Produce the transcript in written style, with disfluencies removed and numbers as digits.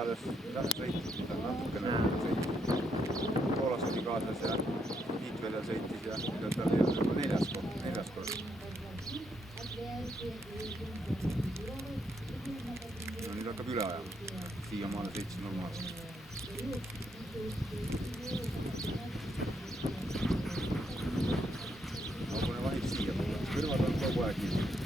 alles sõitnud, natukene sõitnud. Toolas oli kaasas ja Tiitvedel sõitis ja nüüd on tal juba neljas kord. No nüüd hakkab üle ajama, siiamaale sõitis normaalselt. Algune vahib siia, kõrvad on kogu aeg nii.